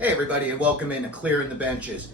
Hey everybody, and welcome into Clearing the Benches.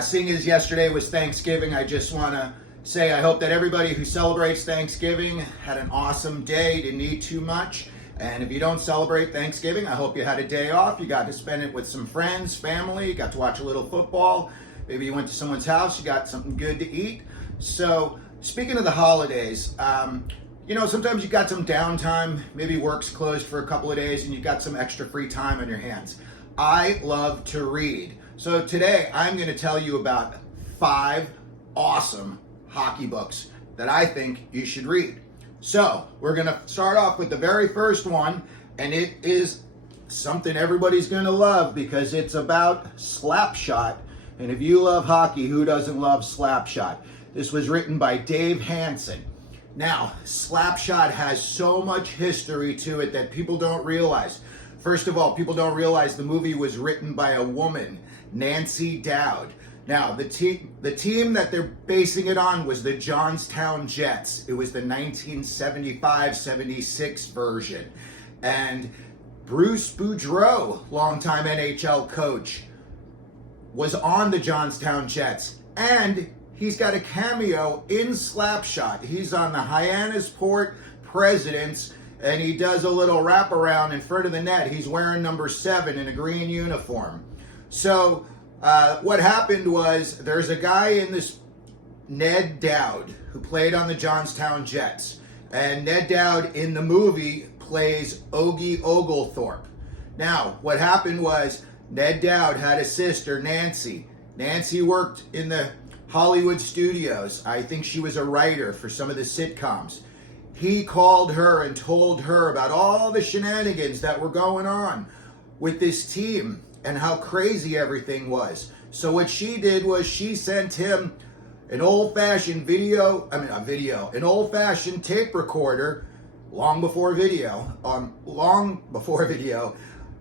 Seeing as yesterday was Thanksgiving, I just want to say I hope that everybody who celebrates Thanksgiving had an awesome day, didn't eat too much. And if you don't celebrate Thanksgiving, I hope you had a day off. You got to spend it with some friends, family, you got to watch a little football. Maybe you went to someone's house, you got something good to eat. So, speaking of the holidays, sometimes you got some downtime, maybe work's closed for a couple of days and you got some extra free time on your hands. I love to read. So today I'm going to tell you about 5 awesome hockey books that I think you should read. So we're going to start off with the very first one, and it is something everybody's going to love because it's about slapshot. And if you love hockey, who doesn't love slapshot? This was written by Dave Hanson. Now, slapshot has so much history to it that people don't realize. First of all, people don't realize the movie was written by a woman, Nancy Dowd. Now, the team that they're basing it on was the Johnstown Jets. It was the 1975-76 version. And Bruce Boudreau, longtime NHL coach, was on the Johnstown Jets. And he's got a cameo in Slapshot. He's on the Hyannisport Presidents, and he does a little wraparound in front of the net. He's wearing number 7 in a green uniform. So what happened was there's a guy in this, Ned Dowd, who played on the Johnstown Jets. And Ned Dowd in the movie plays Ogie Oglethorpe. Now, what happened was Ned Dowd had a sister, Nancy. Nancy worked in the Hollywood studios. I think she was a writer for some of the sitcoms. He called her and told her about all the shenanigans that were going on with this team and how crazy everything was. So what she did was she sent him an old-fashioned an old-fashioned tape recorder, long before video,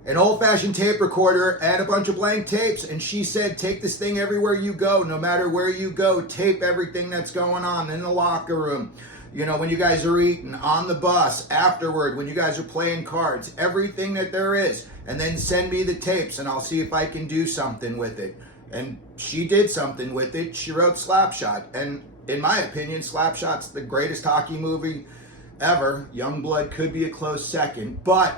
an old-fashioned tape recorder and a bunch of blank tapes. And she said, take this thing everywhere you go, no matter where you go, tape everything that's going on in the locker room. You know, when you guys are eating, on the bus, afterward, when you guys are playing cards, everything that there is. And then send me the tapes and I'll see if I can do something with it. And she did something with it. She wrote Slapshot. And in my opinion, Slapshot's the greatest hockey movie ever. Youngblood could be a close second. But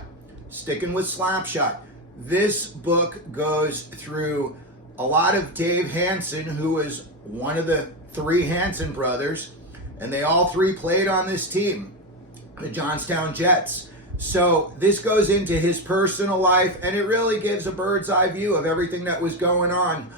sticking with Slapshot, this book goes through a lot of Dave Hanson, who is one of the 3 Hanson brothers. And they all 3 played on this team, the Johnstown Jets. So this goes into his personal life, and it really gives a bird's eye view of everything that was going on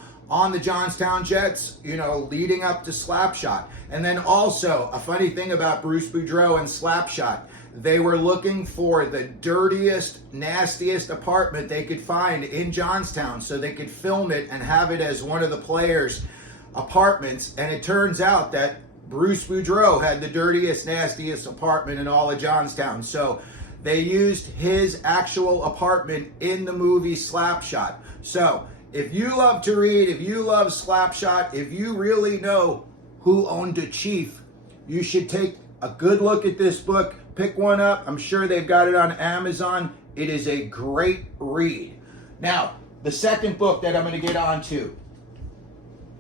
the Johnstown Jets, leading up to Slapshot. And then also, a funny thing about Bruce Boudreau and Slapshot, they were looking for the dirtiest, nastiest apartment they could find in Johnstown so they could film it and have it as one of the players' apartments. And it turns out that Bruce Boudreau had the dirtiest, nastiest apartment in all of Johnstown. So they used his actual apartment in the movie Slapshot. So if you love to read, if you love Slapshot, if you really know who owned a chief, you should take a good look at this book. Pick one up. I'm sure they've got it on Amazon. It is a great read. Now, the second book that I'm going to get onto,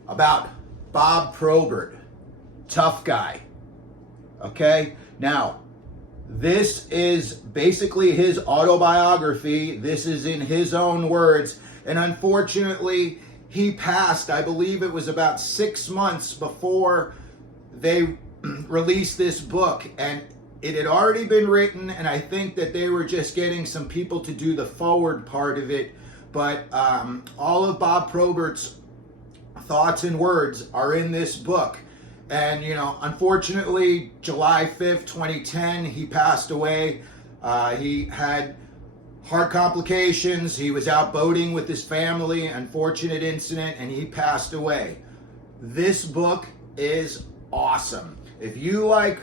about Bob Probert. Tough guy. Okay? Now, this is basically his autobiography. This is in his own words. And unfortunately, he passed, I believe it was about 6 months before they released this book. And it had already been written, and I think that they were just getting some people to do the forward part of it. But all of Bob Probert's thoughts and words are in this book. And, unfortunately, July 5th, 2010, he passed away. He had heart complications. He was out boating with his family, unfortunate incident, and he passed away. This book is awesome. If you like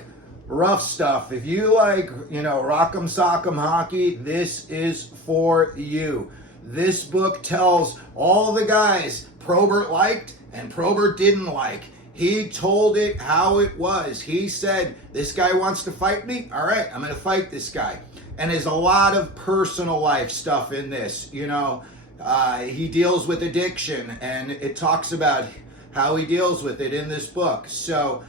rough stuff, if you like, rock'em sock'em hockey, this is for you. This book tells all the guys Probert liked and Probert didn't like. He told it how it was. He said, this guy wants to fight me? All right, I'm going to fight this guy. And there's a lot of personal life stuff in this, He deals with addiction, and it talks about how he deals with it in this book. So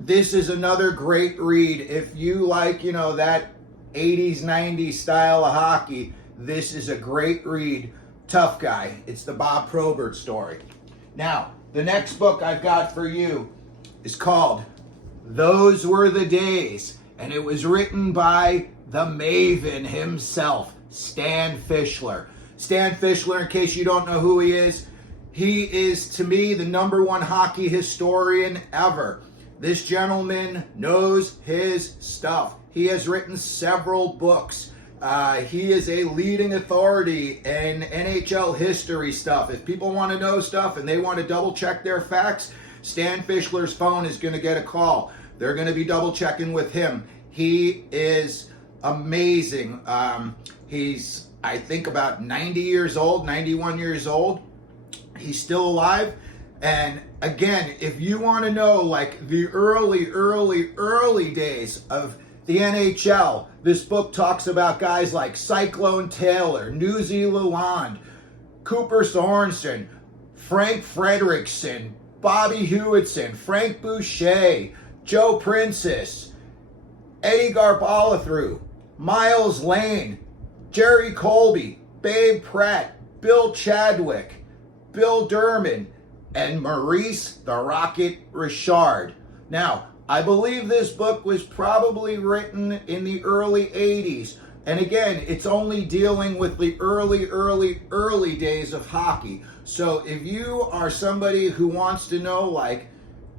this is another great read. If you like, that 80s, 90s style of hockey, this is a great read. Tough Guy. It's the Bob Probert story. Now, the next book I've got for you is called Those Were the Days, and it was written by the Maven himself, Stan Fischler. Stan Fischler, in case you don't know who he is, to me, the #1 hockey historian ever. This gentleman knows his stuff. He has written several books. He is a leading authority in NHL history stuff. If people want to know stuff and they want to double check their facts, Stan Fischler's phone is going to get a call. They're going to be double checking with him. He is amazing. He's, I think, about 90 years old, 91 years old. He's still alive. And again, if you want to know like the early days of the NHL, this book talks about guys like Cyclone Taylor, Newsy Lalonde, Cooper Sorensen, Frank Frederickson, Bobby Hewitson, Frank Boucher, Joe Princess, Eddie Garbalathru, Miles Lane, Jerry Colby, Babe Pratt, Bill Chadwick, Bill Durman, and Maurice the Rocket Richard. Now, I believe this book was probably written in the early 80s. And again, it's only dealing with the early days of hockey. So if you are somebody who wants to know like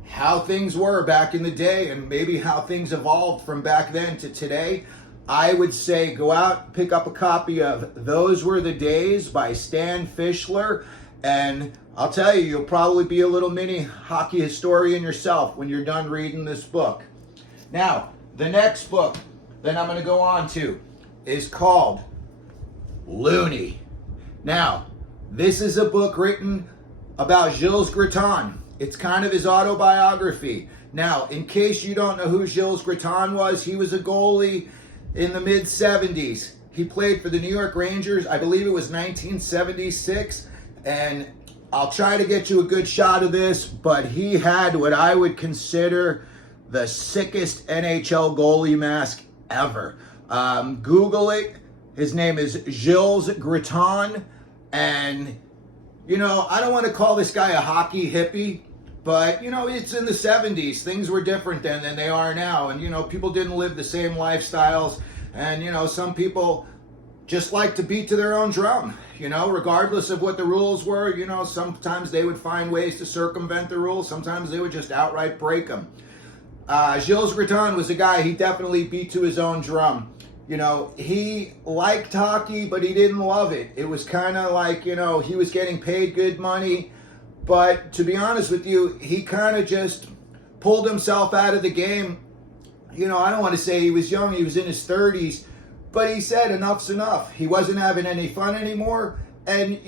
how things were back in the day and maybe how things evolved from back then to today, I would say go out, pick up a copy of Those Were the Days by Stan Fischler. And I'll tell you, you'll probably be a little mini hockey historian yourself when you're done reading this book. Now, the next book that I'm going to go on to is called Looney. Now, this is a book written about Gilles Gratton. It's kind of his autobiography. Now, in case you don't know who Gilles Gratton was, he was a goalie in the mid-70s. He played for the New York Rangers, I believe it was 1976, and I'll try to get you a good shot of this, but he had what I would consider the sickest NHL goalie mask ever. Google it. His name is Gilles Gratton, and I don't want to call this guy a hockey hippie, but it's in the 70s. Things were different then than they are now, and people didn't live the same lifestyles, and some people just like to beat to their own drum, regardless of what the rules were. Sometimes they would find ways to circumvent the rules. Sometimes they would just outright break them. Gilles Gratton was a guy, he definitely beat to his own drum. He liked hockey, but he didn't love it. It was kind of like, he was getting paid good money. But to be honest with you, he kind of just pulled himself out of the game. I don't want to say he was young, he was in his 30s. But he said enough's enough. He wasn't having any fun anymore. And,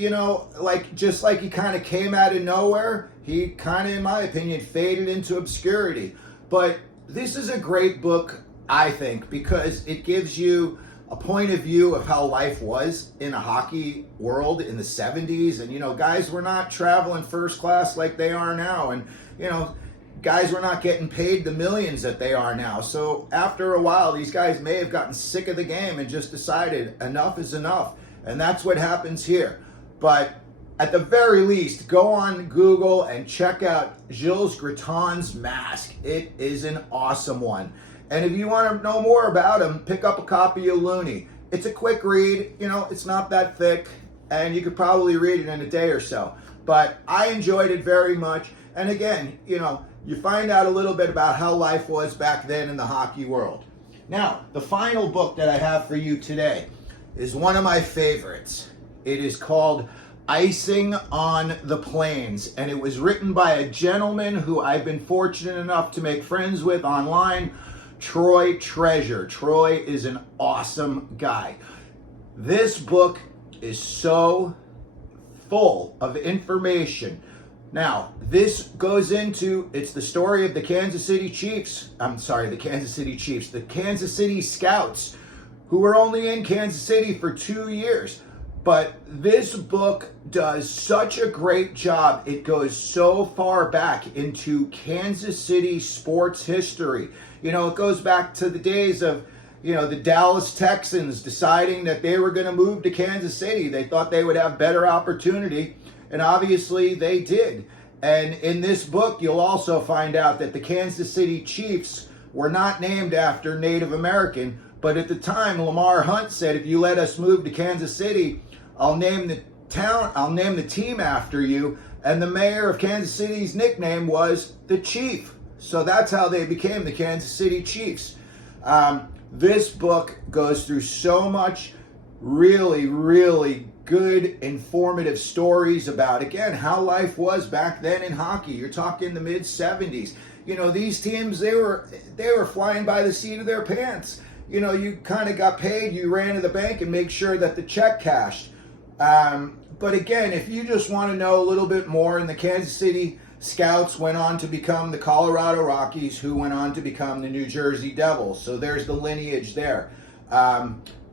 just like he kind of came out of nowhere, he kind of, in my opinion, faded into obscurity. But this is a great book, I think, because it gives you a point of view of how life was in a hockey world in the 70s. And, guys were not traveling first class like they are now. And, guys were not getting paid the millions that they are now. So after a while, these guys may have gotten sick of the game and just decided enough is enough. And that's what happens here. But at the very least, go on Google and check out Gilles Gratton's mask. It is an awesome one. And if you want to know more about him, pick up a copy of Looney. It's a quick read. It's not that thick. And you could probably read it in a day or so. But I enjoyed it very much. And again, you find out a little bit about how life was back then in the hockey world. Now, the final book that I have for you today is one of my favorites. It is called Icing on the Plains, and it was written by a gentleman who I've been fortunate enough to make friends with online, Troy Treasure. Troy is an awesome guy. This book is so full of information. Now, this goes into, it's the story of the Kansas City Scouts, who were only in Kansas City for 2 years. But this book does such a great job. It goes so far back into Kansas City sports history. You know, it goes back to the days of, you know, the Dallas Texans deciding that they were going to move to Kansas City. They thought they would have better opportunity, and obviously they did. And in this book, you'll also find out that the Kansas City Chiefs were not named after Native American, but at the time, Lamar Hunt said, if you let us move to Kansas City, I'll name the team after you. And the mayor of Kansas City's nickname was the Chief. So that's how they became the Kansas City Chiefs. This book goes through so much really, really good, informative stories about, again, how life was back then in hockey. You're talking the mid-'70s. You know, these teams, they were flying by the seat of their pants. You know, you kind of got paid, you ran to the bank and make sure that the check cashed. But again, if you just want to know a little bit more, and the Kansas City Scouts went on to become the Colorado Rockies, who went on to become the New Jersey Devils. So there's the lineage there.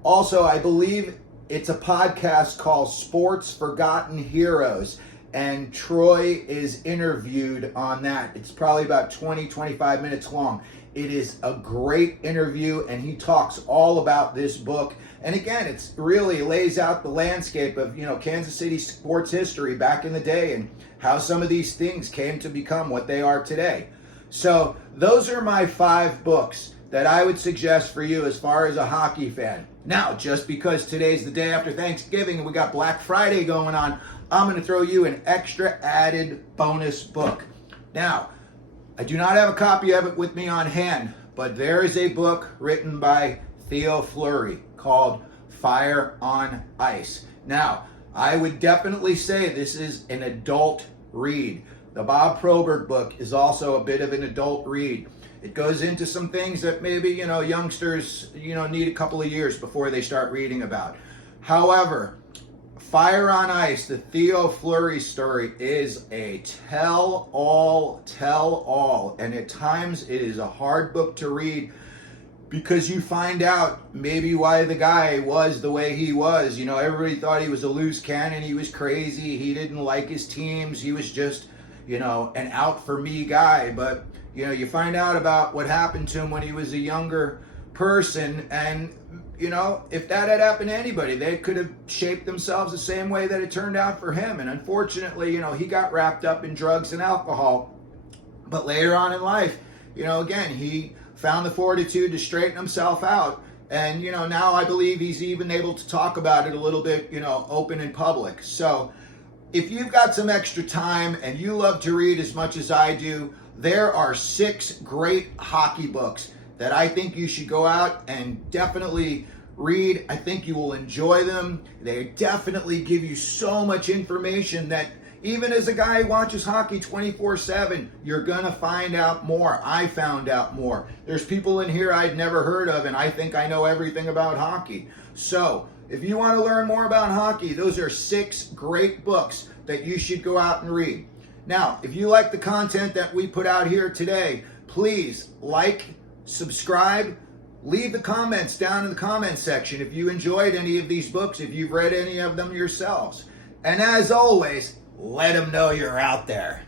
Also, I believe it's a podcast called Sports Forgotten Heroes, and Troy is interviewed on that. It's probably about 20, 25 minutes long. It is a great interview, and he talks all about this book. And again, it's really lays out the landscape of, you know, Kansas City sports history back in the day and how some of these things came to become what they are today. So those are my 5 books that I would suggest for you as far as a hockey fan. Now, just because today's the day after Thanksgiving and we got Black Friday going on, I'm going to throw you an extra added bonus book. Now, I do not have a copy of it with me on hand, but there is a book written by Theo Fleury called Fire on Ice. Now, I would definitely say this is an adult read. The Bob Probert book is also a bit of an adult read. It goes into some things that maybe, you know, youngsters, you know, need a couple of years before they start reading about. However, Fire on Ice, the Theo Fleury story, is a tell-all, and at times it is a hard book to read because you find out maybe why the guy was the way he was. You know, everybody thought he was a loose cannon, he was crazy, he didn't like his teams, he was just, you know, an out-for-me guy. But, you know, you find out about what happened to him when he was a younger person, and you know, if that had happened to anybody, they could have shaped themselves the same way that it turned out for him. And unfortunately, you know, he got wrapped up in drugs and alcohol. But later on in life, you know, again, he found the fortitude to straighten himself out. And, you know, now I believe he's even able to talk about it a little bit, you know, open in public. So if you've got some extra time and you love to read as much as I do, there are 6 great hockey books that I think you should go out and definitely read. I think you will enjoy them. They definitely give you so much information that even as a guy who watches hockey 24/7, you're gonna find out more. I found out more. There's people in here I'd never heard of, and I think I know everything about hockey. So if you want to learn more about hockey, those are 6 great books that you should go out and read. Now, if you like the content that we put out here today, please like, subscribe, leave the comments down in the comment section if you enjoyed any of these books, if you've read any of them yourselves. And as always, let them know you're out there.